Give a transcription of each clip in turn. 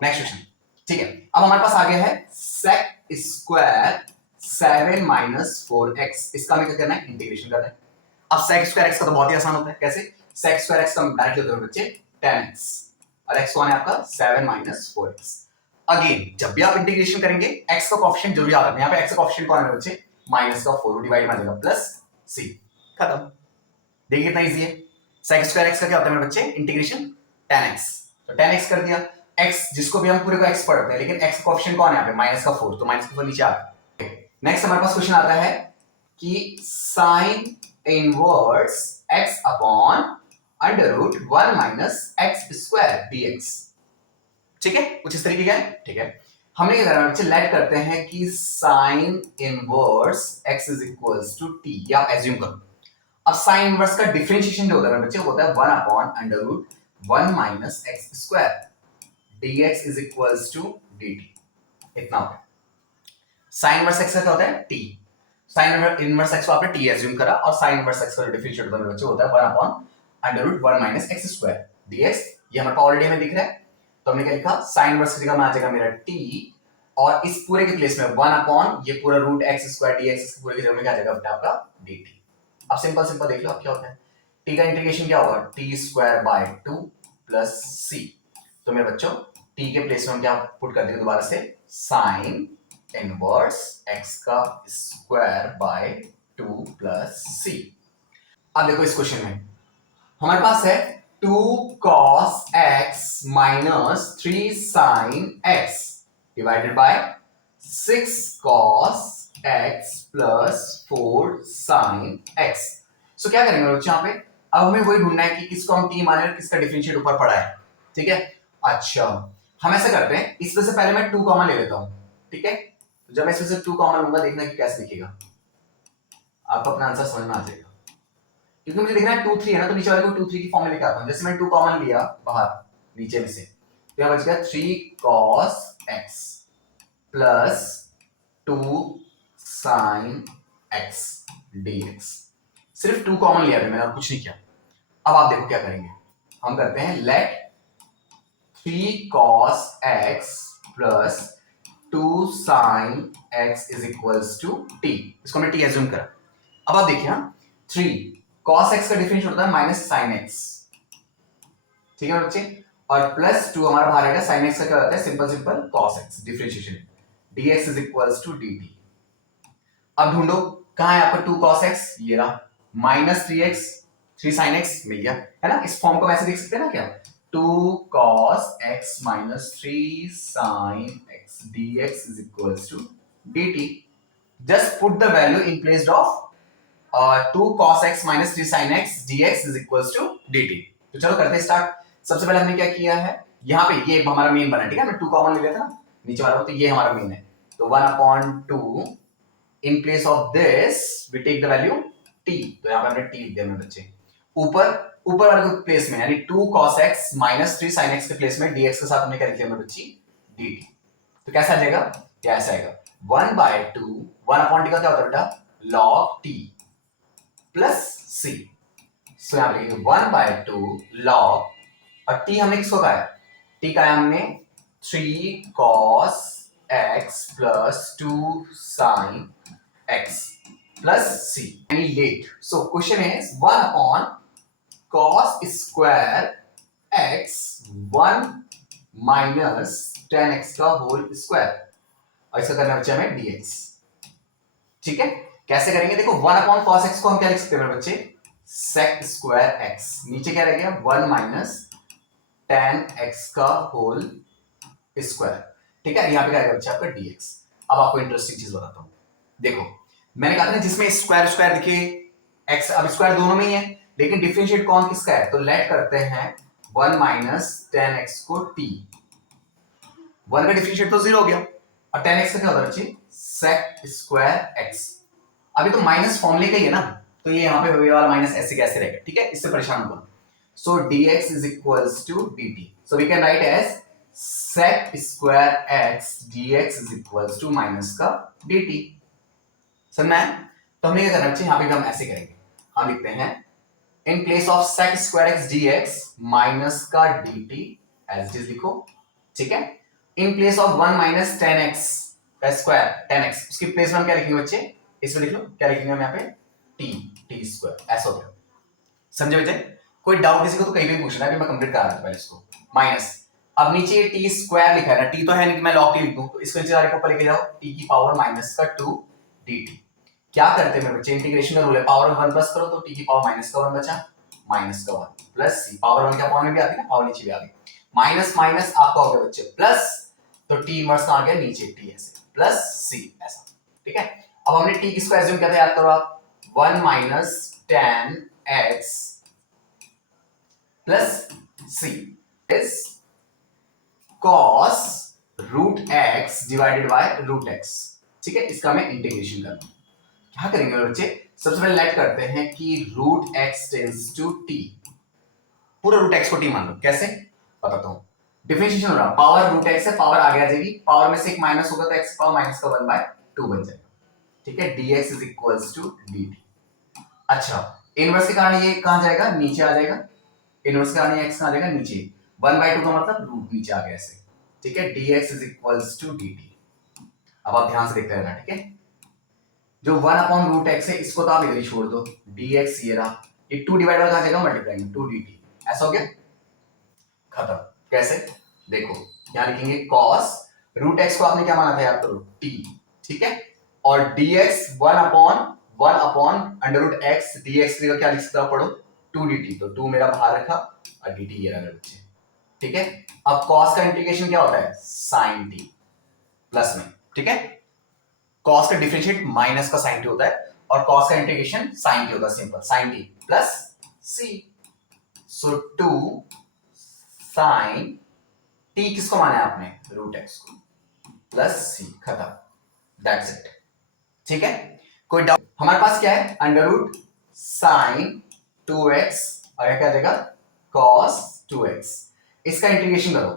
Next question, ठीक है। अब हमारे पास आ गया है sec स्क्वायर 7 माइनस 4x, इसका हमें क्या करना है, इंटीग्रेशन करना है। अब sec स्क्वायर x का तो बहुत ही आसान होता है, कैसे, sec स्क्वायर x का डायरेक्ट लेते हैं बच्चे 10x और x कौन है आपका 7 माइनस 4x। अगेन जब भी आप इंटीग्रेशन करेंगे x का कोएफिशिएंट जरूर याद रखना, यहाँ पे x का कोएफिशिएंट कौन है बच्चे, माइनस का 4 डिवाइड में आ जाएगा प्लस c, खत्म। देखिए कितना इजी है। sec स्क्वायर x का क्या होता है मेरे बच्चे, इंटीग्रेशन 10x, तो 10x कर दिया। x जिसको भी हम पूरे को x पढ़ते हैं, लेकिन x का कोएफिशिएंट कौन है यहाँ पे, माइनस का 4, तो माइनस का 4 नीचे आ गया। नेक्स्ट हमारे पास क्वेश्चन आता है कि sine inverse x upon under root 1 minus x square dx, ठीक है, कुछ इस तरीके का है, ठीक है। हमने क्या करना है, लेट करते हैं कि sine inverse x is equals to t, या आप एज्यूम करो। अब साइन इनवर्स का डिफरेंशिएशन जो होता है बच्चे, होता है 1 upon under root 1 minus x square dx is equals to dt, इतना होता है। साइन इनवर्स x का क्या होता है, t, साइन इनवर्स x को आपने t एज्यूम करा, और साइन इनवर्स x का डिफरेंशिएट होता है बच्चे, होता है 1 upon under root 1 minus x square dx, ये हमारे पास ऑलरेडी हमें दिख रहा है, तो हमने क्या लिखा, साइन इनवर्स की जगह में आ जाएगा मेरा t, और इस पूरे के प्लेस में 1 अपॉन ये पूरा रूट x स्क्वायर dx, इसके पूरे की जगह में क्या आ जाएगा बेटा आपका dt। अब सिंपल सिंपल देख लो अब क्या होता है, t का इंटीग्रेशन क्या होगा, t square by 2 plus c, तो मेरे बच्चों t के प्लेस में हम क्या पुट कर देंगे दोबारा से, साइन इनवर्स x का स्क्वायर बाय 2 प्लस c। अब देखो इस क्वेश्चन में हमारे पास है 2 cos x minus 3 sin x divided bye 6 cos x plus 4 sin x। सो क्या करेंगे बच्चों यहाँ पे, अब हमें वही ढूंढना है कि किसको हम t माने और किसका डिफरेंशिएट ऊपर पड़ा है, ठीक है। अच्छा हम ऐसा करते हैं, इसमें से पहले मैं 2 कॉमन ले लेता हूं, ठीक है। तो जब मैं इसमें से 2 कॉमन लूंगा, देखना कि कैसे दिखेगा, आपको अपना आंसर समझ में आ जाएगा। क्योंकि मुझे देखना है 2 3 है ना, तो नीचे वाले को 2 3 की फॉर्म में लेके आता हूं। जैसे मैं 2 कॉमन लिया बाहर नीचे में से, तो यहां बच गया 3 cos x plus 2 sin x dx। सिर्फ 2 कॉमन लिया मैंने और कुछ नहीं किया। अब आप देखो क्या करेंगे, हम करते हैं let 3 cos x plus 2 sin x is equals to t, इसको हमने t एज्यूम करा। अब आप देखिए 3 cos x का डिफरेंशिएट होता है माइनस sin x, ठीक है बच्चे, और प्लस 2 हमारा बाहर आएगा, sin x का क्या होता है, simple simple cos x differentiation, dx is equals to dt। अब ढूंढो कहां है आपका 2 cos x, ये रहा, माइनस 3x 3 sin x मिल गया, है ना। इस फॉर्म को वैसे देख सकते हैं ना क्या, 2 cos x minus 3 sin x dx is equals to dt। Just put the value in place of 2 cos x minus 3 sin x dx is equals to dt। तो चलो करते हैं स्टार्ट। सबसे पहले हमने क्या किया है, यहाँ पे ये हमारा मेन बना, ठीक है, हमने 2 कॉमन ले लिया था ना नीचे वाला, तो ये हमारा मेन है, तो 1/2 in place of this we take the value t, तो यहाँ पे हमने t लिख दिया मेरे बच्चे। ऊपर ऊपर वाले को प्लेस में, यानी 2 cos x minus 3 sin x के प्लेस में dx के साथ हमने क्या लिख दिया मेरे बच्ची, dt। तो कैसा आ जाएगा, क्या ऐसा आएगा 1/2, 1/t का क्या होता है बेटा, log t प्लस c। सो यहाँ पे लिखेंगे 1/2 log, और t हमने किसको कहा है, t का हमने 3 cos x plus 2 sin x plus c, any late। So question is 1 upon cos square x 1 minus 10x का होल स्क्वायर, और इसका करना बच्चा हमें dx, ठीक है। कैसे करेंगे, देखो 1 अपॉन cos x को हम क्या लिख सकते हैं मेरे बच्चे, sec स्क्वायर x, नीचे क्या रह गया 1 माइनस 10x का होल स्क्वायर, ठीक है। यहाँ पे क्या आएगा बच्चा आपका dx। अब आपको इंटरेस्टिंग चीज बताता हूं, देखो मैंने कहा था ना जिसमें स्क्वायर स्क्वायर दिखे x, अब स्क्वायर दोनों में ही है, लेकिन डिफरेंशिएट कौन किसका है, तो लेट करते हैं 1 माइनस 10x को t, 1 का डिफरेंशिएट तो 0 हो गया, और 10x का क्या होता है बच्चे, sec स्क्वायर x। अभी तो माइनस फॉर्मूले का ही है ना, तो ये यहाँ पे वाला माइनस ऐसे कैसे रहेगा, ठीक है, इससे परेशान मत हो। So dx is equals to dt, so we can write as sec square x dx is equals to minus का dt। समझना है, तो हमें क्या करना चाहिए, यहाँ पे हम ऐसे करेंगे, हम लिखते हैं इन place of sec square x dx minus का dt एज इट इज लिखो, ठीक है। इन प्लेस ऑफ 1 माइनस 10x का स्क्वायर 10x उसकी प्लेस में हम क्या लिखेंगे बच्चे, इसमें लिख लो क्या लिखेंगे हम यहाँ पे टी स्क्वायर, ऐसा हो गया। समझे बच्चे? कोई डाउट किसी को तो कहीं भी पूछना है, मैं कंप्लीट कर रहा था पहले इसको। माइनस, अब नीचे टी स्क्वायर लिखा है ना, टी तो है नहीं कि मैं लॉग टी लिख दूं, तो इसको नीचे जाके ऊपर लेके जाओ टी की पावर माइनस का 2 dt। क्या करते हैं मेरे बच्चे, इंटीग्रेशन का रूल है, पावर में 1 प्लस करो तो टी की पावर माइनस का 1 बचा, माइनस का 1 प्लस सी, पावर 1 के अपॉन में भी आती है ना, पावर नीचे भी आ गई, माइनस माइनस आपका हो गया बच्चे प्लस, तो टी इनवर्स आ गया नीचे टी ऐसे प्लस सी ऐसा। ठीक है, अब हमने टी किसको एज्यूम किया था याद करो आप, 1 minus 10x plus C is cos root x divided by root x। ठीक है, इसका मैं इंटीग्रेशन कर दूं, क्या करेंगे बच्चे, सबसे पहले लेट करते हैं कि root x tends to t, पूरा रूट x को t मान लो, कैसे बताता हूं, डिफरेंशिएशन हो रहा, पावर रूट x है, पावर आगे आ जाएगी, पावर में से एक माइनस होगा तो x पावर माइनस का 1/2 बन जाएगा। ठीक है, dx is equals to dt। अच्छा, इनवर्स के कारण ये कहां जाएगा, नीचे आ जाएगा, इनवर्स के कारण ये x कहां जाएगा, नीचे, 1/2 का मतलब रूट नीचे आ गया ऐसे। ठीक है, dx is equals to dt। अब आप ध्यान से देखते रहना, ठीक है, जो 1 अपॉन रूट x है इसको तो आप इधर ही छोड़ दो, dx ये रहा, ये 2 डिवाइड कहां जाएगा, मल्टीप्लाई 2 dt, ऐसा हो गया, खत्म। कैसे, देखो यहां लिखेंगे cos रूट x को आपने क्या माना था याद करो t, ठीक है, और dx 1 upon under root x, dx का क्या लिख सकता हूं, पढ़ो 2 dt, तो 2 मेरा बाहर रखा और dt ये रहा मेरे बच्चे। ठीक है, अब cos का इंटीग्रेशन क्या होता है, sin t प्लस में। ठीक है, cos का डिफरेंशिएट माइनस का sin t होता है और cos का इंटीग्रेशन sin t होता है, simple sin t plus c, सो 2 sin t किसको माना है आपने, रूट x को, प्लस c, खत्म, दैट्स इट। ठीक है, कोई डाउट, हमारे पास क्या है, अंडर रूट साइन 2x और क्या जाएगा cos 2x, इसका इंटीग्रेशन करो,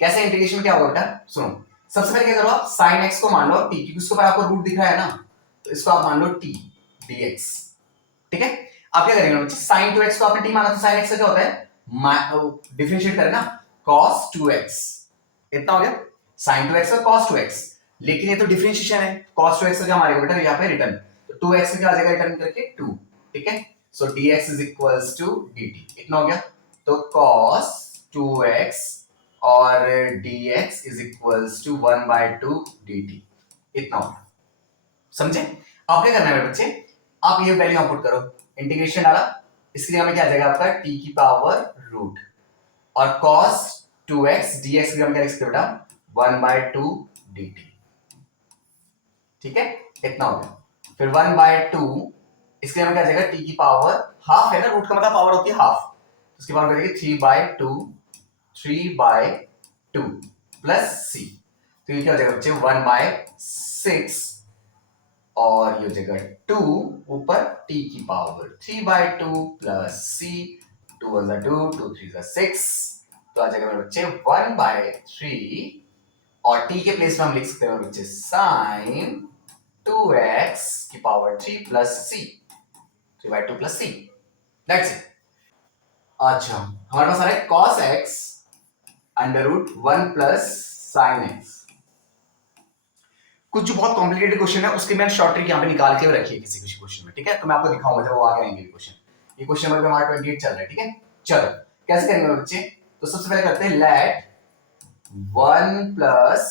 कैसे इंटीग्रेशन क्या होगा बेटा, सुनो, सबसे पहले क्या करो आप sin x को मान लो t, क्योंकि उसके ऊपर आपको रूट दिख रहा है ना, तो इसको आप मान लो t dx। ठीक है, आप क्या करेंगे बच्चे, sin 2x को आपने t माना, तो sin x का क्या होता है, डिफरेंशिएट करें ना, cos 2x, इतना हो गया, sin 2x और cos 2x, लेकिन ये तो डिफरेंशिएशन है, cos 2x का क्या मारेगा बेटा, यहाँ पे रिटर्न, तो 2x का क्या आ जाएगा रिटर्न करके 2। ठीक है, so dx is equals to dt, इतना हो गया, तो cos 2x और dx is equals to 1/2 dt, इतना हो गया। समझे, अब क्या करना है मेरे बच्चे, आप ये वैल्यू पुट करो, इंटीग्रेशन डाला, इसके लिए हमें क्या आ जाएगा आपका t की पावर रूट, और cos 2x dx की हम क्या लिख सकते हैं बेटा, 1/2 dt। ठीक है, इतना हो गया, फिर 1/2, इसके लिए हमें क्या आ जाएगा, t की पावर हाफ है ना, रूट का मतलब पावर होती है हाफ, तो इसके पावर करेंगे 3/2 प्लस c, तो ये क्या हो जाएगा बच्चे 1/6, और ये हो जाएगा 2 ऊपर t की पावर 3/2 प्लस c, 2 1 2 2 3 6, तो आ जाएगा मेरे बच्चे 1/3, और t के प्लेस में हम लिख सकते हैं बच्चे sin 2x की power 3 plus c, 3/2 plus c, that's it. अच्छा, हमारे पास आ रहा है cos x under root 1 plus sin x। कुछ जो बहुत कॉम्प्लिकेटेड क्वेश्चन है उसके मैंने शॉर्ट ट्रिक यहाँ पे निकाल के रखी है किसी किसी क्वेश्चन में, ठीक है, तो मैं आपको दिखाऊंगा जब वो आगे आएंगे क्वेश्चन। ये क्वेश्चन नंबर हमारा 28 चल रहा है, ठीक है, चलो कैसे करेंगे बच्चे, तो सबसे पहले करते हैं let 1 plus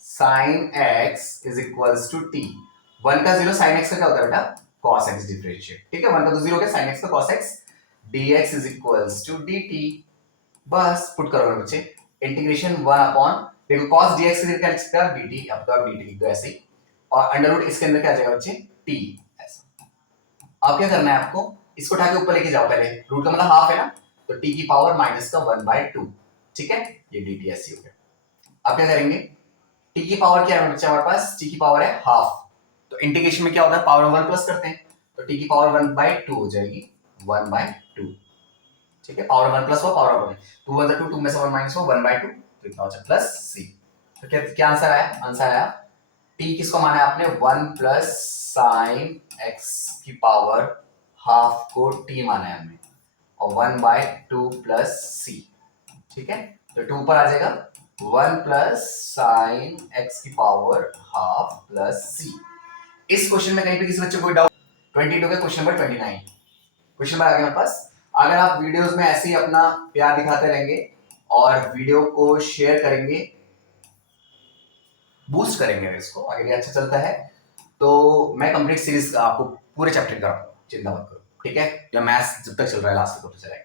sin x is equals to t, 1 का 0 sin x का क्या होता है बेटा, cos x डिफरेंशिएट, ठीक है, 1 का तो 0 क्या, sin x का cos x, dx is equals to dt, बस पुट करो बच्चे, इंटीग्रेशन 1 अपॉन, देखो cos dx के क्या लिख सकते हैं dt, अब तो आप dt लिख दो ऐसे ही, और अंडर रूट इसके अंदर क्या आ जाएगा बच्चे t ऐसा। अब क्या करना है आपको, इसको उठा के ऊपर लेके जाओ, पहले रूट का मतलब हाफ है ना, तो t की पावर माइनस का 1/2, ठीक है, ये dt ऐसे हो गया। अब क्या करेंगे, t की पावर क्या है बच्चे हमारे पास, t की पावर है हाफ, तो इंटीग्रेशन में क्या होता है, पावर 1 प्लस करते हैं, तो t की पावर 1/2 हो जाएगी, 1/2, ठीक है, पावर 1 प्लस हो पावर 1, 2 1 2, 2 में से 1 माइनस हो 1/2, तो इतना हो जाएगा प्लस c। तो क्या क्या आंसर आया, आंसर आया t किसको माना है आपने, 1 प्लस साइन x की पावर हाफ को t माना है हमने, और 1/2 प्लस c, ठीक है, तो 2 ऊपर आ जाएगा 1 प्लस साइन एक्स की पावर हाफ प्लस सी। इस क्वेश्चन में कहीं पे किसी बच्चे को डाउट? 22 का क्वेश्चन नंबर 29 क्वेश्चन नंबर आ गया मेरे पास। अगर आप वीडियोस में ऐसे ही अपना प्यार दिखाते रहेंगे और वीडियो को शेयर करेंगे, बूस्ट करेंगे, अगर इसको आगे अच्छा चलता है तो मैं कंप्लीट सीरीज आपको पूरे चैप्टर कराऊंगा, चिंता मत करो, ठीक है? या मैथ्स जब तक चल रहा है लास्ट तक तो चलेगा।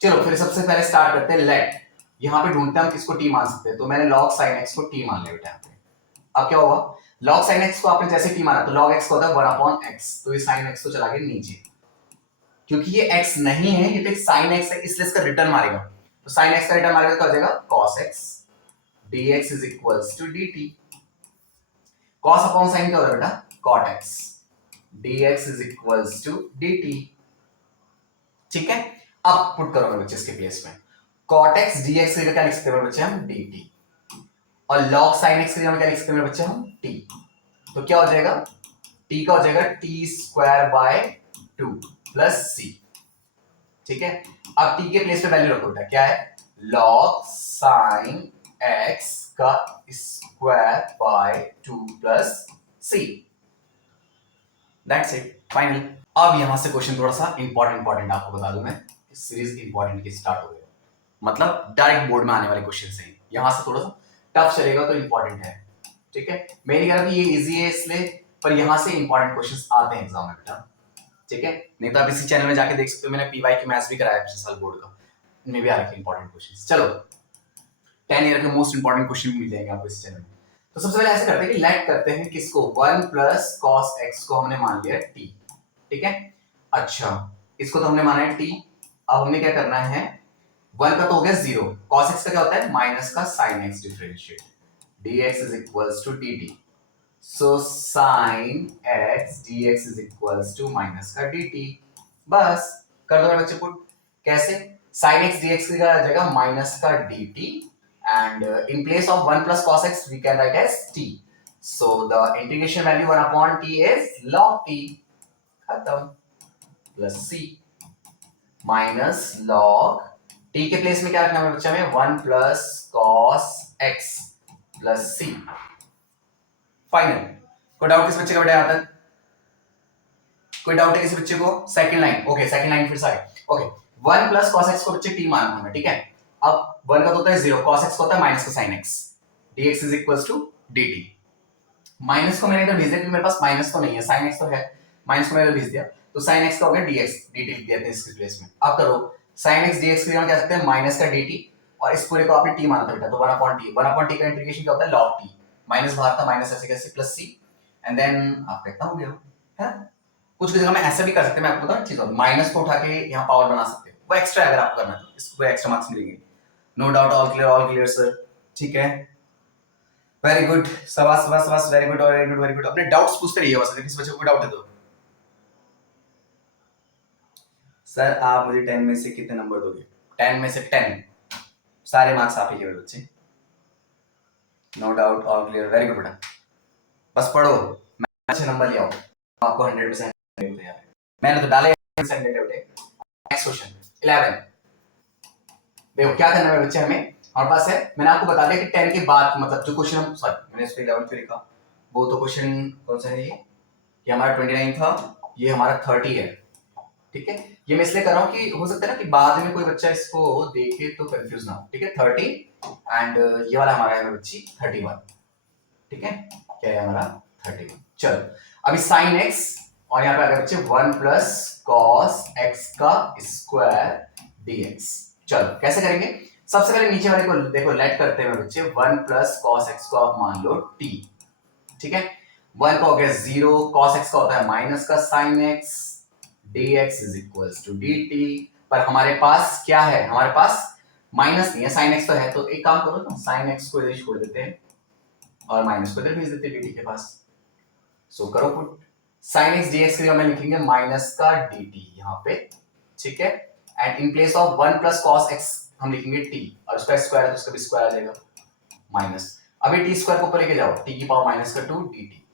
चलो फिर सबसे पहले स्टार्ट करते हैं लेट। यहाँ पे ढूंढते हैं हम किसको टी मान सकते हैं, तो मैंने log sin x को टी मान लिया बेटा यहाँ पे। अब क्या होगा, log sin x को आपने जैसे टी माना तो log x को होता है 1/x, तो ये sin x तो चला गया नीचे, क्योंकि ये x नहीं है, ये तो एक sin x है, इसलिए इसका रिटर्न मारेगा। तो sin x का रिटर्न मारेगा तो आ जाएगा cos x dx is equals to dt। cos upon sin क्या होता है बेटा, cot x dx is equals to dt। ठीक है, अब पुट करो मेरे बच्चे इसके प्लेस में, cot x dx की जगह क्या लिख सकते हैं मेरे बच्चे हम dt, और log sin x की जगह क्या लिख सकते हैं मेरे बच्चे हम t। तो क्या हो जाएगा, t का हो जाएगा t square by 2 plus c। ठीक है, अब t के प्लेस पे वैल्यू रखो बेटा, क्या है log sin x का square by 2 plus c। That's it, final. अब यहां से क्वेश्चन थोड़ा सा इंपॉर्टेंट आपको बता दूं मैं, सीरीज इंपॉर्टेंट की स्टार्ट हो गई, मतलब डायरेक्ट बोर्ड में आने वाले क्वेश्चन से यहां से थोड़ा सा टफ चलेगा तो इंपॉर्टेंट है। ठीक है, मैं नहीं कह रहा कि ये इजी है इसलिए, पर यहां से इंपॉर्टेंट क्वेश्चंस आते हैं एग्जाम में बेटा। ठीक है, नहीं तो आप इसी चैनल में जाके देख सकते हो, मैंने पीवाई की मैथ्स भी कराया पिछले साल बोर्ड का, उनमें भी आ रखे इंपॉर्टेंट क्वेश्चंस। चलो 10 ईयर के मोस्ट इंपॉर्टेंट क्वेश्चन मिल जाएंगे आपको इस चैनल में। तो सबसे पहले ऐसे करते हैं कि लेट करते हैं किसको, 1 प्लस कॉस एक्स को हमने मान लिया टी। ठीक है, अच्छा इसको तो हमने माना है टी। अब हमें क्या करना है, 1 का तो हो गया 0, cos x का क्या होता है माइनस का sin x differentiate, dx is equals to dt। so sin x dx is equals to minus का dt। बस कर दो बच्चे पुट, कैसे, sin x dx की जगह माइनस का dt and in place of 1 plus cos x we can write as t, so the integration value 1 upon t is log t, खत्म, plus c minus log t के place में क्या रखना है बच्चा में, 1 plus cos x plus c। Final, कोई doubt किस बच्चे का बेटा यहाँ तक, कोई डाउट है किसी बच्चे को? Second line, okay second line फिर से आए, ओके 1 प्लस cos x को बच्चे t माना हमने, ठीक है। अब 1 का तो होता है 0, cos x को होता है माइनस का sin x, dx is equals to dt। Minus को मैंने इधर भेज दिया क्योंकि मेरे पास माइनस तो नहीं है, sin x तो है, माइनस को मैंने भेज दिया, तो sin x का हो गया dx, dt लिख दिया था इसके प्लेस में। अब करो sin x dx की जगह क्या सकते हैं माइनस का dt, और इस पूरे को आपने t माना था बेटा, तो 1 अपॉन t, 1 अपॉन t का इंटीग्रेशन क्या होता है log t, माइनस बाहर था माइनस ऐसे कैसे प्लस c, एंड देन आपका इतना हो गया है। कुछ की जगह में ऐसा भी कर सकते हैं, मैं आपको बताऊं चीज, और माइनस को उठा के यहाँ पावर बना सकते हो, वो एक्स्ट्रा अगर आपको करना है तो इसको एक्स्ट्रा मार्क्स मिलेंगे। No doubt, all clear sir, ठीक है, वेरी गुड, शाबाश शाबाश शाबाश, very good very good very good. अपने डाउट्स पूछते रहिए बस, अगर किसी बच्चे को डाउट है तो। सर आप मुझे 10 में से कितने नंबर दोगे? 10 में से 10 सारे मार्क्स आप ही के बच्चे। No doubt, all clear, very good बेटा, बस पढ़ो, मैं अच्छे नंबर ले आओ, आपको 100% देते हैं। मैंने तो डाले बेटे। नेक्स्ट क्वेश्चन 11, देखो क्या करना है बच्चे, हमारे पास है, मैंने आपको बता दिया कि 10 के बाद मतलब जो क्वेश्चन हम, सॉरी मैंने इस पे 11 पे लिखा, वो तो क्वेश्चन कौन सा है ये हमारा 29 था, ये हमारा 30 है। ठीक है, ये मैं इसलिए कर रहा हूँ कि हो सकता है ना कि बाद में कोई बच्चा इसको देखे तो कंफ्यूज ना हो। ठीक है, 30 एंड ये वाला हमारा है बच्ची 31। ठीक है, क्या है हमारा 31। चलो अभी sin x और यहाँ पे आ गया बच्चे 1 प्लस कॉस x का स्क्वायर dx। चलो कैसे करेंगे, सबसे पहले नीचे वाले को देखो लेट करते हैं बच्चे, 1 प्लस कॉस x को आप मान लो t। ठीक है, 1 का हो गया 0, cos x का होता है माइनस का sin x, dx is equals to dt। पर हमारे पास क्या है, हमारे पास माइनस नहीं है, sin x तो है, तो एक काम करो ना, sin x को इधर छोड़ देते हैं और माइनस को इधर भेज देते हैं dt के पास। सो करो पुट, sin x dx के लिए हम लिखेंगे माइनस का dt यहाँ पे। ठीक है, and in place of 1 plus cos x हम लिखेंगे t, और उसका स्क्वायर है तो उसका भी स्क्वायर आ जाएगा माइनस। अभी t स्क्वायर को ऊपर लेके जाओ, t की पावर माइनस का 2 dt।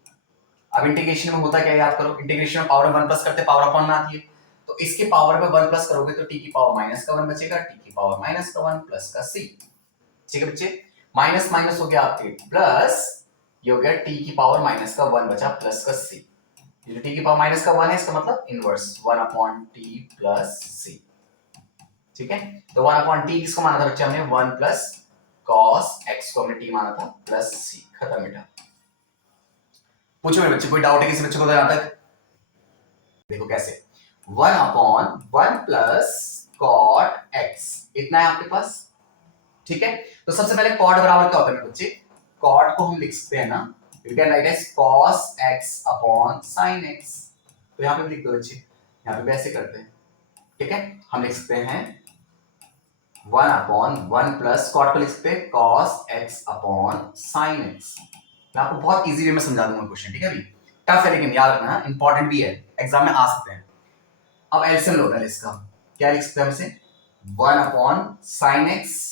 अब इंटीग्रेशन में होता क्या है याद करो, इंटीग्रेशन में पावर 1 प्लस करते पावर अपॉन में आती है, तो इसकी पावर पे 1 प्लस करोगे तो t की पावर माइनस का 1 बचेगा, t की पावर माइनस का 1 प्लस का c। ठीक है बच्चे, माइनस माइनस हो गया आपके प्लस, ये हो गया टी की पावर माइनस का 1 बचा प्लस का सी, ये टी की पावर माइनस का 1 है, इसका मतलब इनवर्स 1 अपॉन टी प्लस सी। ठीक है, तो 1 अपॉन टी किसको माना था बच्चे हमने, 1 प्लस कॉस एक्स को हमने टी माना था प्लस सी, खत्म बेटा। पूछो मेरे बच्चे, कोई डाउट है किसी बच्चे को यहां तक? देखो कैसे, 1 अपॉन 1 प्लस कॉट एक्स, इतना है आपके पास। ठीक है, तो सबसे पहले कॉट बराबर क्या होता है मेरे बच्चे, कॉट को हम लिख सकते हैं ना, you can write as cos x upon sin x, तो यहां पे लिख दो बच्चे, यहां पे भी ऐसे करते हैं। ठीक है, हम लिख सकते हैं 1 अपॉन 1 प्लस कॉट को लिख सकते हैं cos x upon sin x। मैं आपको बहुत इजी वे में समझा दूंगा क्वेश्चन, ठीक है अभी टफ है लेकिन याद रखना इंपॉर्टेंट भी है, एग्जाम में आ सकते हैं। अब एलसीएम लो पहले इसका, क्या लिख सकते हैं हम इसे, 1 upon sin x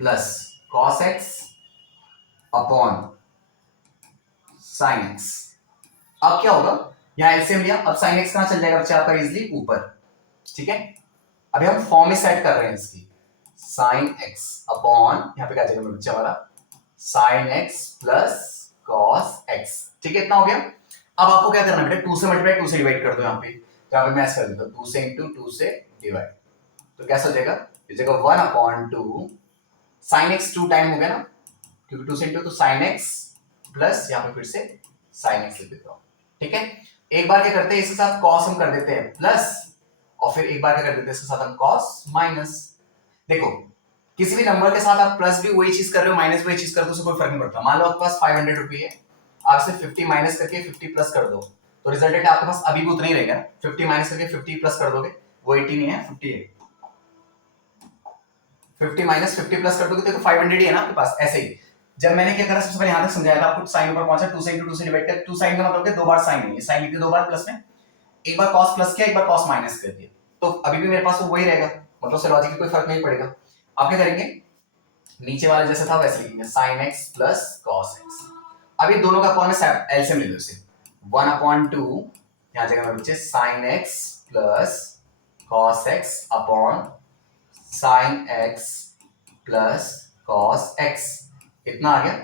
plus cos x upon sin x। अब क्या होगा, यहां एलसीएम लिया, अब sin x कहां चल जाएगा बच्चे आपका इजीली ऊपर। ठीक है, अभी हम फॉर्म में सेट कर रहे हैं इसकी, sin x अपॉन यहां पे क्या जाएगा मेरे बच्चे हमारा sin x plus cos x। ठीक है, इतना हो गया। अब आपको क्या करना है बेटा, 2 से मल्टीप्लाई 2 से डिवाइड कर दो, यहां पे तो यहां पे मैं ऐसे कर देता हूं 2 से इंटू 2 से डिवाइड, तो कैसा हो जाएगा, ये जाएगा 1 अपॉन 2 sin x 2 टाइम हो गया ना, क्योंकि 2 से इंटू तो sin x प्लस यहां पे फिर से sin x लिख देता हूं। ठीक है, एक बार क्या करते हैं इसके साथ cos हम कर देते हैं प्लस, और फिर एक बार क्या कर देते हैं इसके साथ हम cos माइनस। देखो किसी भी नंबर के साथ आप प्लस भी वही चीज कर रहे हो माइनस भी वही चीज कर रहे हो, उससे कोई फर्क नहीं पड़ता। मान लो आपके पास 500 रुपये है, आप इसे 50 माइनस करके 50 प्लस कर दो, तो रिजल्टेंट आपके पास अभी भी उतना ही रहेगा। 50 माइनस करके 50 प्लस कर दोगे, वो 80 नहीं है 50 है, 50 माइनस 50 प्लस कर दोगे तो 500 ही है ना आपके पास। ऐसे ही जब मैंने क्या करा, सबसे पहले यहां तक समझाया था आपको, साइन ऊपर पहुंचा 2 से इंटू 2 से डिवाइड कर, 2 साइन का मतलब है दो बार साइन नहीं है, साइन लिख दिया दो बार प्लस में, एक बार cos प्लस किया एक बार cos माइनस कर दिया, तो अभी भी मेरे पास वो वही रहेगा, मतलब से लॉजिक कोई फर्क नहीं पड़ेगा। आप क्या करेंगे, नीचे वाला जैसे था वैसे लिखेंगे sin x plus cos x। अब ये दोनों का कौन है, एलसीएम ले लो इसे, 1 अपॉन 2 यहां जगह में बच्चे sin x plus cos x upon sin x plus cos x, इतना आ गया।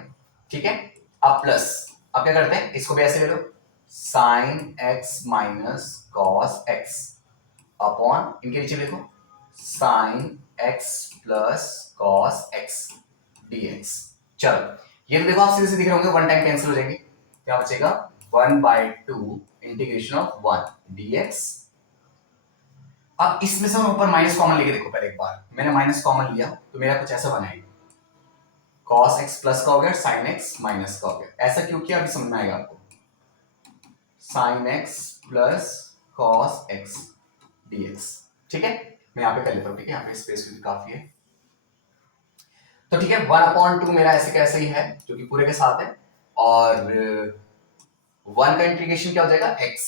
ठीक है, अब प्लस, अब क्या करते हैं इसको भी ऐसे ले लो, sin x minus cos x upon इनके नीचे लिखो sin x plus cos x dx। चलो ये तो देखो आप सीधे से दिख रहे होंगे, वन टाइम कैंसिल हो जाएंगे, क्या बचेगा 1/2 इंटीग्रेशन ऑफ 1 dx। अब इसमें से हम ऊपर माइनस कॉमन लेके देखो, पहले एक बार मैंने माइनस कॉमन लिया तो मेरा कुछ ऐसा बना है, cos x प्लस का हो गया sin x माइनस का हो गया। ऐसा क्यों किया अभी समझ में आएगा आपको, sin x plus cos x dx। ठीक है, मैं यहाँ पे कर लेता हूँ, ठीक है यहाँ पे स्पेस भी काफी है, तो ठीक है 1/2 मेरा ऐसे कैसे ही है जो कि पूरे के साथ है, और 1 का इंटीग्रेशन क्या हो जाएगा x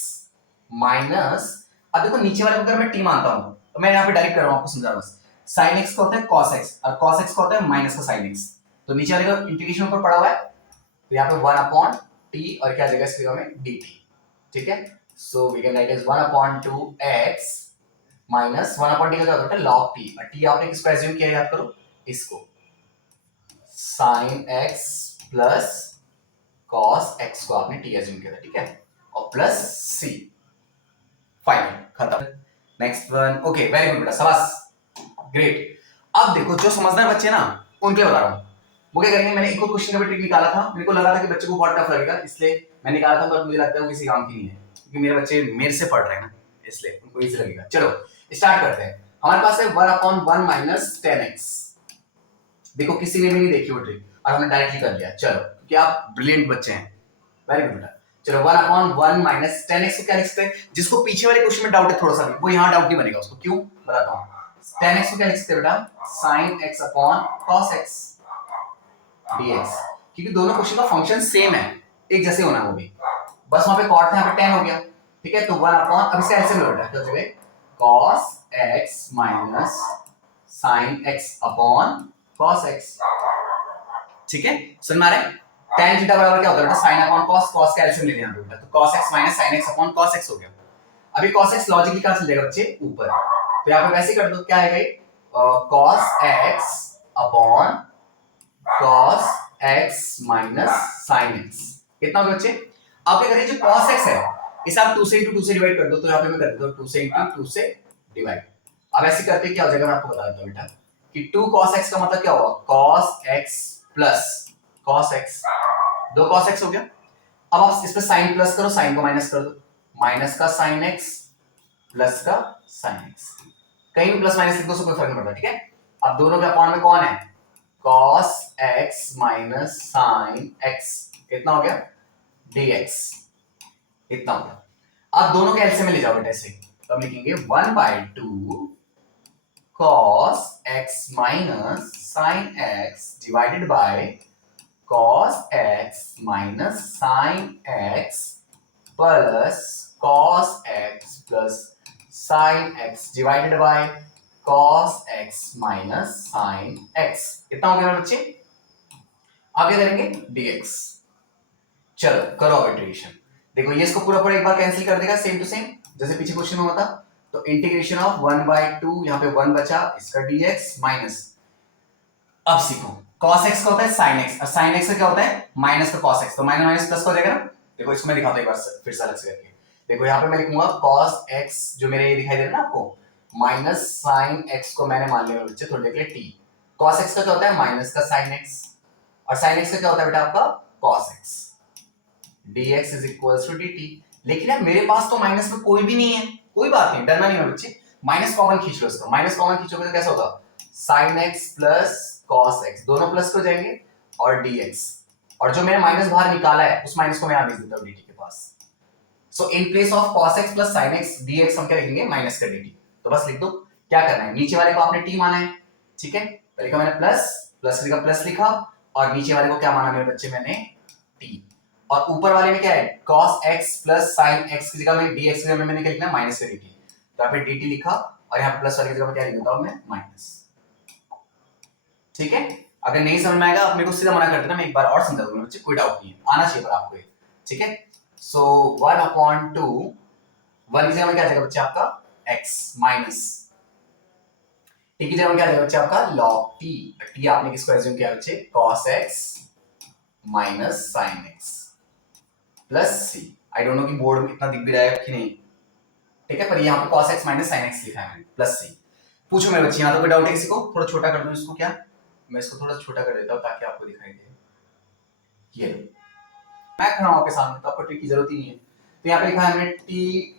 माइनस, अब देखो नीचे वाले को अगर मैं t मानता हूं तो मैं यहाँ पे डायरेक्ट कर रहा हूँ आपको समझा रहा हूँ, sin x का होता है cos x और cos x का होता है माइनस का sin x, तो नीचे वाले का इंटीग्रेशन ऊपर पड़ा हुआ है, तो यहाँ पे 1/t और क्या जाएगा इसके में dt। ठीक है, so we can write as 1/2 x minus 1/t का क्या होता है log t, और t आपने किसको एज्यूम किया याद करो, इसको sin x plus cos x को आपने t एज्यूम किया था। ठीक है, और प्लस c, फाइनल खत्म। Next one, okay very good बेटा, शाबाश ग्रेट। अब देखो जो समझदार बच्चे ना उनके लिए बता रहा हूँ, वो क्या करेंगे, मैंने एक और क्वेश्चन का भी ट्रिक निकाला था, मेरे को लगा था कि बच्चे को बहुत टफ लगेगा इसलिए मैं निकाला था, पर मुझे लगता है वो किसी काम की नहीं है, क्योंकि मेरे बच्चे मेरे से पढ़ रहे हैं ना, इसलिए उनको इजी लगेगा। चलो स्टार्ट करते हैं, हमारे पास है 1/1 माइनस 10x। देखो किसी ने भी नहीं देखी वो ट्रिक और हमने डायरेक्टली कर लिया, चलो क्योंकि आप ब्रिलियंट बच्चे हैं, वेरी गुड बेटा। चलो 1/1 माइनस 10x को क्या लिख सकते हैं, जिसको पीछे वाले क्वेश्चन में डाउट है थोड़ा सा भी, वो यहाँ डाउट नहीं बनेगा उसको, क्यों बताता हूँ। 10x को क्या लिख सकते हैं बेटा, sin x upon cos x dx, क्योंकि दोनों क्वेश्चन का फंक्शन सेम है, एक जैसे होना है वो भी, बस वहां पे cot था यहाँ पे tan हो गया। ठीक है, तो 1 अपॉन, अब इसका एलसीएम लो बेटा, तो हो जाएगा cos x minus sin x upon cos x। ठीक है, समझ में आ रहा है, tan थीटा बराबर क्या होता है बेटा, sin अपॉन cos, cos का एलसीएम ले लेना बेटा, तो cos x minus sin x upon cos x हो गया। अभी cos x लॉजिकली कहां चल जाएगा बच्चे, ऊपर, तो यहां पे वैसे कर दो, क्या है भाई cos x upon cos x minus sin x। कितना हो गया बच्चे? अब क्या करिए, जो cos x है इसे आप 2 से इंटू 2 से डिवाइड कर दो, तो यहाँ पे मैं कर देता हूँ 2 से इंटू 2 से डिवाइड। अब ऐसे करते क्या हो जाएगा मैं आपको बता देता हूँ बेटा कि 2 cos x का मतलब क्या होगा, cos x plus cos x, 2 cos x हो गया। अब आप इस पे साइन प्लस करो, साइन को माइनस कर दो, माइनस का sin x प्लस का sin x, कहीं भी प्लस माइनस लिख दो उससे कोई फर्क नहीं पड़ता, ठीक है। अब दोनों के अपॉन में कौन है, cos x minus sin x, कितना हो गया dx, इतना हो गया। अब दोनों के एलसीएम में ले जाओ बेटा ऐसे, तो हम लिखेंगे 1/2 cos x minus sin x divided bye cos x minus sin x plus cos x plus sin x divided bye cos x minus sin x, कितना हो गया बच्चे, आगे करेंगे dx। चलो करो अब इंटीग्रेशन, देखो ये इसको पूरा पूरा एक बार कैंसिल कर देगा सेम टू सेम जैसे पीछे क्वेश्चन में हुआ था। तो इंटीग्रेशन ऑफ 1/2, यहाँ पे 1 बचा, इसका dx माइनस, अब सीखो cos x का होता है sin x और sin x का क्या होता है माइनस का cos x, तो माइनस माइनस प्लस हो जाएगा ना। देखो इसको मैं दिखाता हूं एक बार फिर से अलग से करके, देखो यहाँ पे मैं लिखूंगा cos x, जो मेरे ये दिखाई दे रहा है ना आपको, माइनस sin x को मैंने मान लिया बच्चे थोड़ी देर के लिए t, cos x का क्या होता है माइनस का sin x, और sin x का क्या होता है बेटा आपका cos x, dx is equals to dt। लेकिन यार मेरे पास तो माइनस में कोई भी नहीं है, कोई बात नहीं, डरना नहीं है बच्चे, माइनस कॉमन खींच लो इसको, माइनस कॉमन खींचोगे तो कैसा होगा sin x plus cos x, दोनों प्लस हो जाएंगे और dx, और जो मैंने माइनस बाहर निकाला है उस माइनस को मैं यहां भेज देता हूं dt के पास। So in place of cos x plus sin x dx हम क्या लिखेंगे माइनस का dt, तो बस लिख दो। क्या करना है, नीचे वाले को आपने t माना है, ठीक है, पहले का मैंने प्लस प्लस का प्लस लिखा, और नीचे वाले को क्या माना मेरे बच्चे मैंने t, और ऊपर वाले में क्या है cos x plus sin x की जगह में dx की जगह में मैंने क्या लिखना है माइनस का dt, तो यहाँ पे dt लिखा और यहाँ प्लस वाली की जगह में क्या लिख देता हूं मैं माइनस, ठीक है। अगर नहीं समझ में आएगा आप मेरे को सीधा मना कर देना, मैं एक बार और समझा दूंगा बच्चे, कोई डाउट नहीं है, आना चाहिए पर आपको ये, ठीक है। सो 1/2 1 की जगह में क्या आ जाएगा बच्चे आपका x माइनस t की जगह में क्या आ जाएगा बच्चे आपका log t, t आपने किसको एज्यूम किया बच्चे cos x minus sin x plus c। I don't know कि बोर्ड में इतना दिख भी रहा है कि नहीं, ठीक है, पर यहाँ पे cos x minus sin x लिखा है मैंने प्लस c। पूछो मेरे बच्चे यहाँ तो कोई डाउट है किसी को, थोड़ा छोटा कर दूं इसको, क्या मैं इसको थोड़ा छोटा कर देता हूँ ताकि आपको दिखाई दे, ये मैं खड़ा हूं आपके सामने तो आपको ट्रिक की जरूरत ही नहीं है। तो यहाँ पे लिखा है हमने t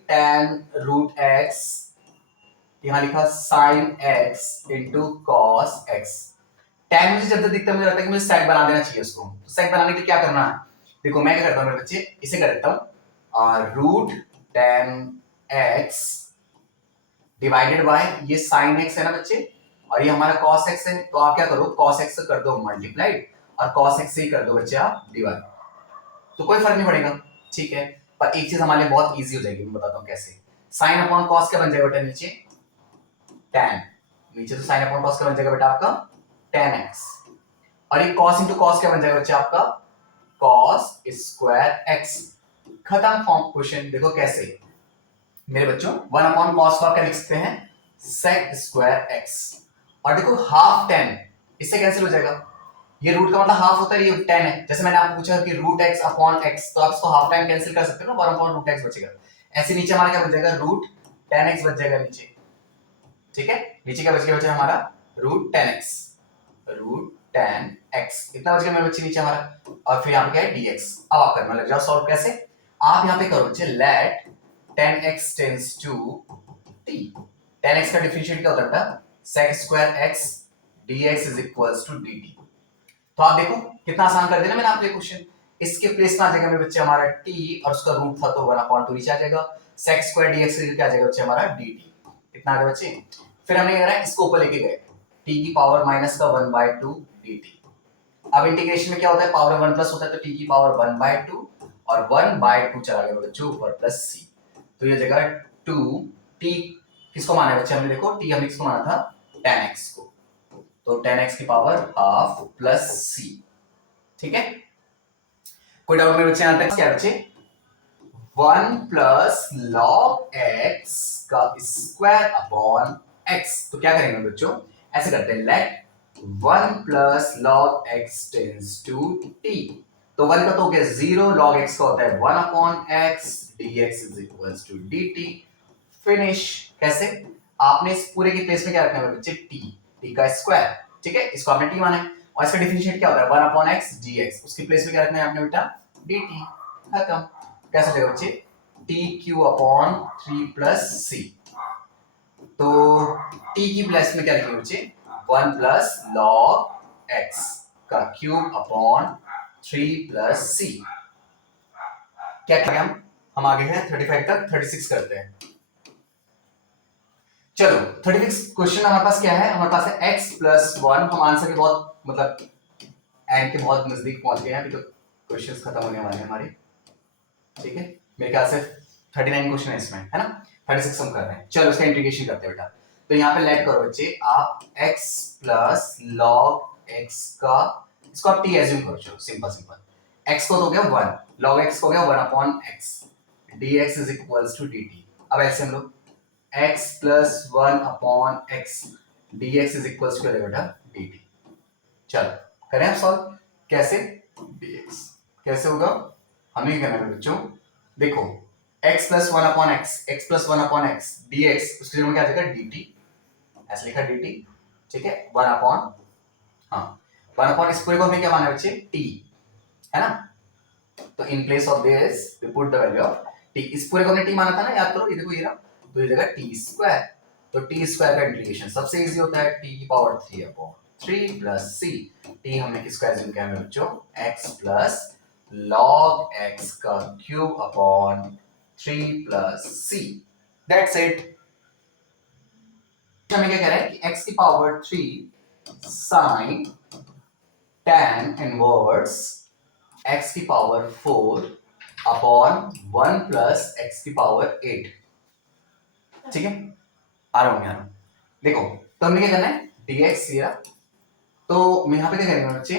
tan रूट x, यहाँ लिखा sin x into cos x। tan मुझे जब तक दिखता है मुझे लगता है कि मुझे सेट बना देना चाहिए उसको, तो सेट बनाने के लिए क्या करना है, देखो मैं क्या करता हूँ मेरे बच्चे, इसे कर देता हूँ root tan x divided by ये sin x है ना बच्चे, और ये हमारा cos x है, तो आप क्या करो cos x से कर दो मल्टीप्लाइड और cos x से ही कर दो बच्चे आप डिवाइड, तो कोई फर्क नहीं पड़ेगा, ठीक है। पर एक चीज हमारे लिए बहुत इजी हो जाएगी, मैं बताता हूँ कैसे। साइन अपॉन कॉस क्या बन जाएगा बेटा नीचे tan, नीचे तो साइन अपॉन कॉस क्या बन जाएगा बेटा आपका tan x, और ये cos इंटू कॉस क्या बन जाएगा बच्चे आपका cos स्क्वायर x। खत्म फॉर्म क्वेश्चन। देखो कैसे मेरे बच्चों 1 अपॉन कॉस को आप क्या लिख सकते हैं sec स्क्वायर x, और देखो हाफ tan इससे कैंसिल हो जाएगा, ये रूट का मतलब हाफ होता है, ये 10 है, जैसे मैंने आपको पूछा कि रूट x अपॉन x, तो आप इसको हाफ टाइम कैंसिल कर सकते हो ना, 1 अपॉन रूट x बचेगा, ऐसे नीचे हमारा क्या बच जाएगा रूट 10x बच जाएगा नीचे, ठीक है। नीचे क्या बच गया बच्चे हमारा रूट 10x, रूट 10x इतना बच गया मेरे बच्चे नीचे हमारा, और फिर यहाँ पे क्या है dx। अब आप करने लग जाओ सॉल्व, कैसे आप यहाँ पे करो बच्चे late 10x tends to t, 10x का डिफरेंशिएट क्या होता है बेटा sec square x dx is equals to dt। तो आप देखो कितना आसान कर दिया मैंने आपको क्वेश्चन, इसके प्लेस में आ जाएगा मेरे बच्चे हमारा t और उसका रूट था तो 1/2 नीचे आ जाएगा, sec स्क्वायर dx क्या आ जाएगा बच्चे हमारा dt, इतना आ गया बच्चे। फिर हमने क्या करा इसको ऊपर लेके गए t की पावर माइनस का 1/2 dt। अब इंटीग्रेशन में क्या होता है पावर 1 प्लस होता है, तो t की पावर 1/2 और 1/2 चला गया बच्चों ऊपर प्लस c, तो ये जगह 2 t किसको माना है बच्चे हमने, देखो t हमने किसको माना था tan x को, तो tan x की पावर हाफ प्लस c, ठीक है। कोई डाउट मेरे बच्चे यहां तक, क्या बच्चे 1 प्लस log x का स्क्वायर अपॉन x, तो क्या करेंगे बच्चों ऐसे करते हैं let 1 plus log x tends to t. तो 1 का तो हो गया 0, लॉग एक्स का होता है 1 upon x, dx is equals to dt। Finish. कैसे? आपने इस पूरे की प्लेस में क्या रखना है बच्चे? t का स्क्वायर। ठीक है, इसको आपने t माना है और इसका डिफरेंशिएट क्या होता है? 1 अपॉन x dx। उसकी प्लेस में क्या रखना है आपने बेटा? dt। खत्म। कैसे लगेगा बच्चे? tq upon 3 plus c। तो t की प्लेस में क्या लिखेंगे बच्चे? 1 प्लस log x का क्यूब अपॉन 3 प्लस c। क्या करें हम आगे हैं 35 तक, 36 करते हैं। चलो 36 क्वेश्चन हमारे पास क्या है? हमारे पास है x प्लस 1। हम आंसर के बहुत मतलब एंड के बहुत नजदीक पहुंच गए हैं, अभी तो क्वेश्चंस खत्म होने वाले हैं हमारे। ठीक है, मेरे ख्याल से 39 क्वेश्चन है इसमें, है ना? 36 हम कर रहे हैं। चलो इसका इंटीग्रेशन करते हैं बेटा। तो यहाँ पे लेट करो बच्चे, आप x प्लस log x का, इसको आप t एज्यूम करो। चलो सिंपल सिंपल। x को तो हो गया 1, log x को हो गया 1 upon x, dx is equals to dt। अब ऐसे हम लोग x plus 1 upon x dx is equals to बेटा dt। चलो करें आप सॉल्व। कैसे? dx कैसे होगा? हमें क्या करना है बच्चों? देखो x plus 1 upon x plus 1 upon x dx, उसकी जगह में क्या आ जाएगा? dt। ऐसे लिखा dt। ठीक है, 1 अपॉन, हाँ 1 अपॉन, इस पूरे को हमें क्या माना है बच्चे? t, है ना? तो in place of this we put the value of t। इस पूरे को हमने t माना था ना, याद करो। ये देखो ये रहा, तो ये जगह t स्क्वायर। तो t स्क्वायर का इंटीग्रेशन सबसे इजी होता है, t की power 3 upon 3 plus c। t हमने किसका एज्यूम किया है बच्चों? x प्लस log x का cube upon 3 plus c। That's it. हमें क्या कह रहा है कि x की power 3 sin tan inverse x की पावर 4 अपॉन 1 प्लस x की पावर 8। ठीक है, आ रहा हूं यहाँ। देखो तो हमने क्या करना है? dx लिया, तो मैं यहाँ पे क्या करेंगे बच्चे?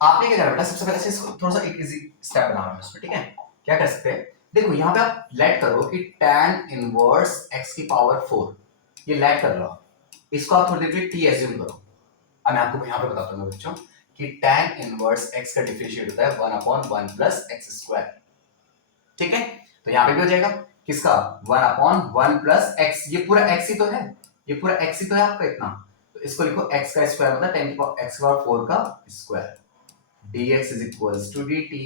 आपने क्या करना बेटा? सबसे पहले इसको थोड़ा सा एक इजी स्टेप बना रहा हूं इसमें। ठीक है, क्या कर सकते हैं? देखो यहाँ पे आप लेट करो कि tan इनवर्स x की पावर 4, ये लेट कर लो। इसको आप थोड़ी देर के लिए t एज्यूम करो। अब मैं आपको यहाँ पे बताता हूँ बच्चों कि tan इनवर्स x का डिफरेंशिएट होता है 1 अपॉन 1 प्लस एक्स स्क्वायर। ठीक है, तो यहाँ पे भी हो जाएगा किसका? 1 अपॉन 1 प्लस एक्स। ये पूरा x ही तो है, ये पूरा x ही तो है आपका इतना। तो इसको लिखो x का स्क्वायर मतलब tan की x की पावर 4 का square, dx is equals to dt।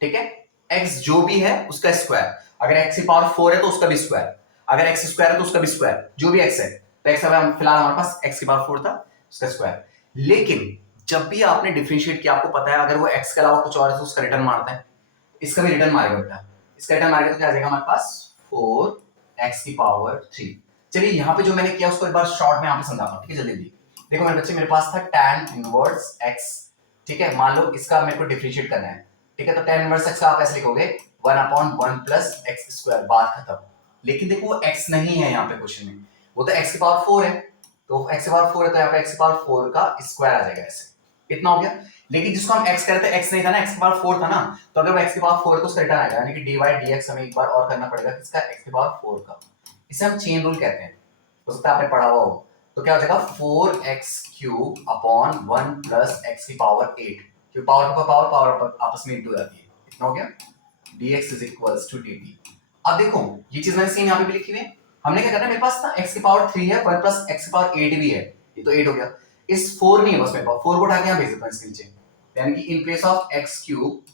ठीक है, x जो भी है उसका स्क्वायर। अगर x की पावर 4 है तो उसका भी स्क्वायर, अगर x स्क्वायर है तो उसका भी स्क्वायर, जो भी x है। तो x अगर फिलहाल हमारे पास x की पावर 4 था, उसका स्क्वायर। लेकिन जब भी आपने डिफरेंशिएट किया, आपको पता है अगर वो x के अलावा कुछ और है तो उसका रिटर्न मारता है। इसका भी रिटर्न मारेगा बेटा। इसका रिटर्न मारेगा तो क्या आ जाएगा हमारे पास? 4x की पावर 3। चलिए यहाँ पे जो मैंने किया उसको एक बार शॉर्ट में यहाँ पे समझाता हूँ। ठीक है, जल्दी जल्दी देखो मेरे बच्चे, मेरे पास था tan इनवर्स x। ठीक है, मान लो इसका मेरे को डिफरेंशिएट करना है। ठीक है, तो tan इनवर्स x का आप ऐसे लिखोगे 1 अपॉन 1 प्लस एक्स स्क्वायर, बात खत्म। लेकिन देखो वो x नहीं है यहाँ पे क्वेश्चन में, वो तो x की पावर 4 है। तो x की पावर 4 है तो यहाँ पे x की पावर 4 का स्क्वायर आ जाएगा ऐसे। इतना हो गया। लेकिन जिसको हम x कह रहे थे x नहीं था ना, x की पावर 4 था ना, तो अगर वो x की पावर 4 है तो उसका रिटर्न आएगा, यानी कि dy dx हमें एक बार और करना पड़ेगा किसका? x की पावर 4 का। इसे हम चेन रूल कहते हैं, हो सकता है आपने पढ़ा हुआ हो। तो क्या हो जाएगा? 4x cube upon 1 plus x की पावर 8, क्योंकि पावर का पावर पावर आपस में इंटू हो जाती है। इतना हो गया, dx is equals to dt। अब देखो ये चीज मैंने सेम यहाँ पे भी लिखी हुई है। हमने क्या करना है, मेरे पास ना x की पावर 3 है, 1 प्लस x की पावर 8 भी है, ये तो 8 हो गया। इस 4 नहीं है बस मेरे पास, 4 को उठा के यहाँ भेज देता हूँ इसके नीचे, यानी कि in place of x cube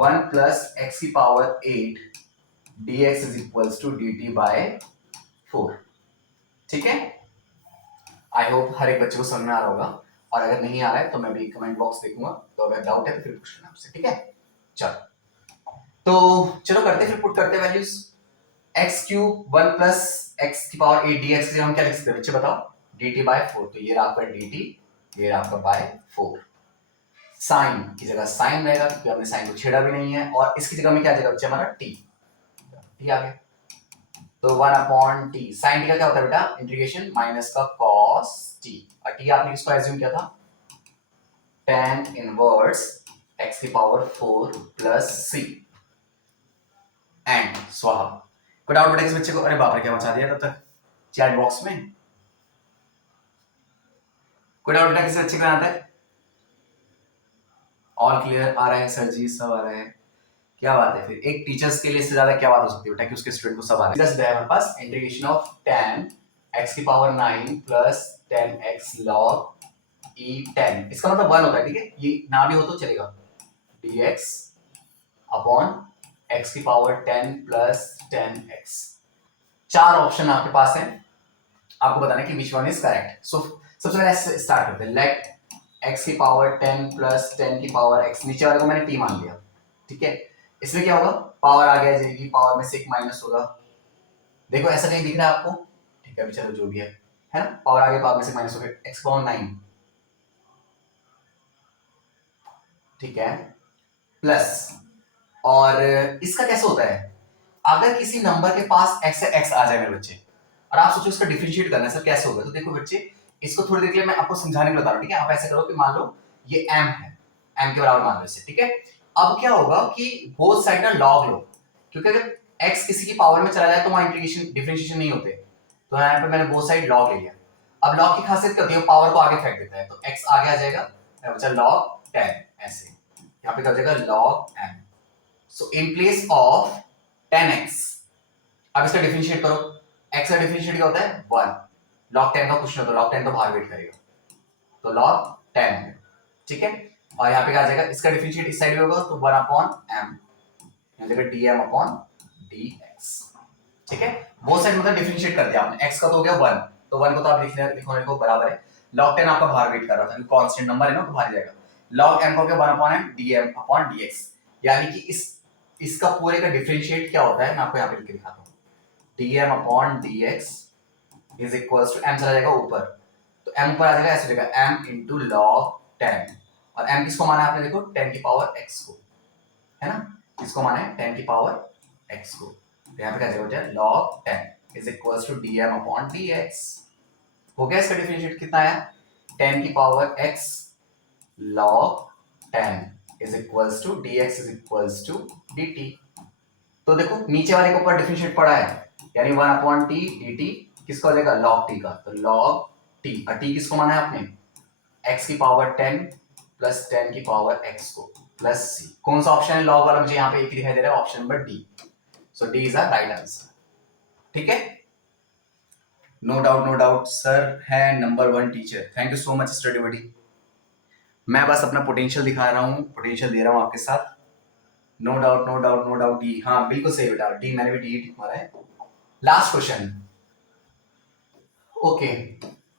1 plus x की power 8 dx is equals to dt by 4। ठीक है, आई होप हर एक बच्चे को समझ में आ रहा होगा, और अगर नहीं आ रहा है तो मैं भी कमेंट बॉक्स देखूंगा, तो अगर डाउट है तो फिर पूछ लेना आपसे। ठीक है, चलो तो चलो करते फिर पुट करते values. x cube 1 plus x की पावर 8 dx से हम क्या लिख सकते हैं बच्चे बताओ? dt by 4। तो ये रहा आपका dt, ये रहा आपका बाय 4। साइन की जगह साइन रहेगा क्योंकि हमने साइन को छेड़ा भी नहीं है, और इसकी जगह में क्या आ जाएगा बच्चे? हमारा t। t आ गया, तो 1 अपॉन t। साइन t का क्या होता है बेटा? इंटीग्रेशन माइनस का cos t, और t आपने किसको एज्यूम किया था? tan इनवर्स x की पावर 4 प्लस c एंड स्वाहा। कोई डाउट बेटा किस बच्चे को? अरे बाप रे क्या मचा दिया तब तक चैट बॉक्स में। कोई डाउट बेटा किसे अच्छे कराता है? ऑल क्लियर आ रहा है सर जी, सब आ रहा है, क्या बात है। फिर एक टीचर्स के लिए इससे ज्यादा क्या बात हो सकती है बेटा कि उसके स्टूडेंट को सब आ रहा है। सीधा हमारे पास इंटीग्रेशन ऑफ tan x की power 9 plus 10x log e 10, इसका मतलब 1 होता है, ठीक है, ये ना भी हो तो चलेगा, dx अपॉन x की पावर 10 प्लस 10x। चार ऑप्शन आपके पास हैं, आपको बताना है कि विच वन इज करेक्ट। सो सबसे पहले ऐसे स्टार्ट करते हैं, लेट x की पावर 10 प्लस 10 की पावर x, नीचे वाले को मैंने t मान लिया, ठीक है। इसमें क्या होगा, पावर आ गया जाएगी, पावर में से एक माइनस होगा, देखो ऐसा कहीं दिख रहा है आपको, ठीक है, अभी चलो जो भी है ना, पावर आ गया, पावर में से माइनस हो गया, x पावर 9, ठीक है, प्लस, और इसका कैसे होता है, अगर किसी नंबर के पास x से x आ जाए मेरे बच्चे, और आप सोचो इसका डिफरेंशिएट करना है सर कैसे होगा, तो देखो बच्चे इसको थोड़ी देर के लिए मैं आपको समझाने के लिए बता रहा हूं, ठीक है। आप ऐसे करो कि मान लो ये m है, m के बराबर मान लो इसे, ठीक है। अब क्या होगा कि बोथ साइड ना log लो, क्योंकि अगर x किसी की पावर में चला जाए तो वहां इंटीग्रेशन डिफरेंशिएशन नहीं होते, तो यहाँ पे मैंने बोथ साइड log ले लिया। अब log की खासियत क्या होती है, पावर को आगे फेंक देता है, तो x आगे आ जाएगा, बचा log 10, ऐसे यहाँ पे क्या हो जाएगा log m। So in place of 10x, अब इसका डिफरेंशिएट करो, x का डिफरेंशिएट क्या होता है 1, log 10 का कुछ नहीं होता, log 10 तो बाहर वेट करेगा, तो log 10, ठीक है। और यहाँ पे क्या आ जाएगा, इसका डिफरेंशिएट इस साइड में होगा, तो 1 अपॉन m, यहाँ जाएगा dm अपॉन dx, ठीक है। वो साइड मतलब डिफरेंशिएट कर दिया आपने, x का तो हो गया 1, तो 1 को तो आप लिखने को बराबर है, log 10 आपका बाहर वेट कर रहा था, कांस्टेंट नंबर है ना, तो बाहर जाएगा, log m का हो गया 1 upon m dm upon dx, यानी कि इसका पूरे का डिफरेंशिएट क्या होता है, मैं आपको यहाँ पे लिख के दिखाता हूँ, dm upon dx is equals to m चला जाएगा ऊपर, तो m ऊपर आ जाएगा, ऐसे हो जाएगा m into log 10, और m किसको माना है आपने, देखो 10 की पावर x को, है ना, किसको माना है 10 की पावर x को, तो यहाँ पे क्या जाएगा log 10 is equals to dm upon dx। हो गया, इसका डिफरेंशिएट कितना आया, 10 की power x log 10 is equals to dx is equals to dt। तो देखो नीचे वाले के ऊपर डिफरेंशिएट पड़ा है, यानी 1 अपॉन टी dt किसका हो जाएगा log t का, तो log t, और t किसको माना है आपने, x की पावर 10 प्लस 10 की पावर x को प्लस c। कौन सा ऑप्शन है log वाला, मुझे यहाँ पे एक ही दिखाई दे रहा है, option number D, so D is a right answer, ठीक है। No doubt no doubt, sir है number 1 teacher, thank you so much study buddy, मैं बस अपना पोटेंशियल दिखा रहा हूँ, पोटेंशियल दे रहा हूँ आपके साथ, no doubt no doubt no doubt, D, हाँ बिल्कुल सही बेटा, डी मैंने भी डी टिक मारा है। Last question, okay,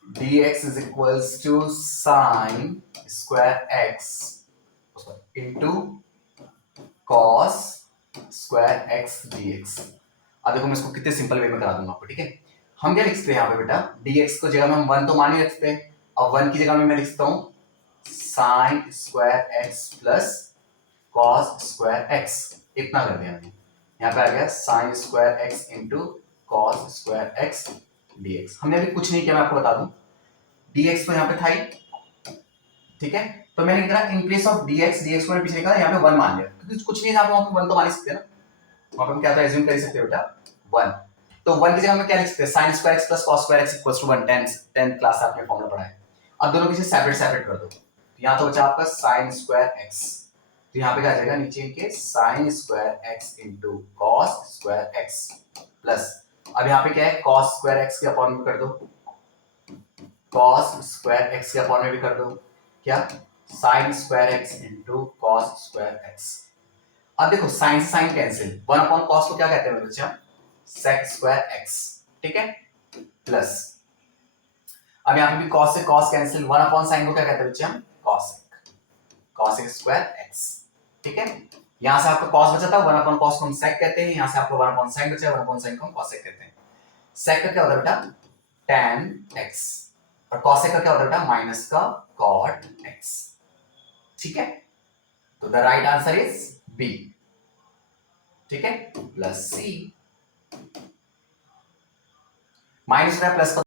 dx is equals to sin square x into cos square x dx। अब देखो मैं इसको कितने सिंपल वे में करा दूंगा आपको, ठीक है। हम क्या लिखते हैं यहाँ पे बेटा, dx को जगह में हम 1 तो मान ही रखते हैं, अब 1 की जगह में मैं लिखता हूँ sin square x plus cos square x, इतना कर दिया मैंने, यहाँ पे आ गया sin square x into cos square x dx। हमने अभी कुछ नहीं किया, मैं आपको बता दूं, dx तो यहाँ पे था ही, ठीक है, तो मैंने लिखा इन प्लेस ऑफ dx को मैंने पीछे लिखा यहाँ पे 1 मान लिया, क्योंकि कुछ नहीं था, आप वहां पे 1 तो मान ही सकते हैं ना, वहां पे हम क्या था एज्यूम कर ही सकते हैं बेटा 1, तो 1 की जगह में क्या लिख सकते हैं, sin square x plus cos square x equals to 1, 10th class से आपने फॉर्मूला पढ़ा है। अब दोनों की सेपरेट सेपरेट कर दो, तो यहाँ तो बचा आपका sin स्क्वायर x, तो यहाँ पे क्या आ जाएगा नीचे के sin square x into cos square x plus, अब यहाँ पे क्या है cos स्क्वायर x के अपॉन में कर दो, cos स्क्वायर x के अपॉन में भी कर दो, क्या sin square x into cos square x। अब देखो sin से sin कैंसिल, 1 अपॉन cos को क्या कहते हैं मेरे बच्चे, sec स्क्वायर x, ठीक है, प्लस, अब यहाँ पे भी cos से cos कैंसिल, 1 अपॉन sin को क्या कहते हैं बच्चे हम, cosec स्क्वायर x, ठीक है। यहां से आपका cos बचा था, 1 अपॉन cos को हम sec कहते हैं, यहां से आपको 1 अपॉन sin बचा, 1 अपॉन sin को हम cosec कहते हैं। sec का क्या होता है बेटा tan x, और cosec का क्या होता है बेटा माइनस का cot x, ठीक है। तो the right answer is B, ठीक है, प्लस सी, माइनस प्लस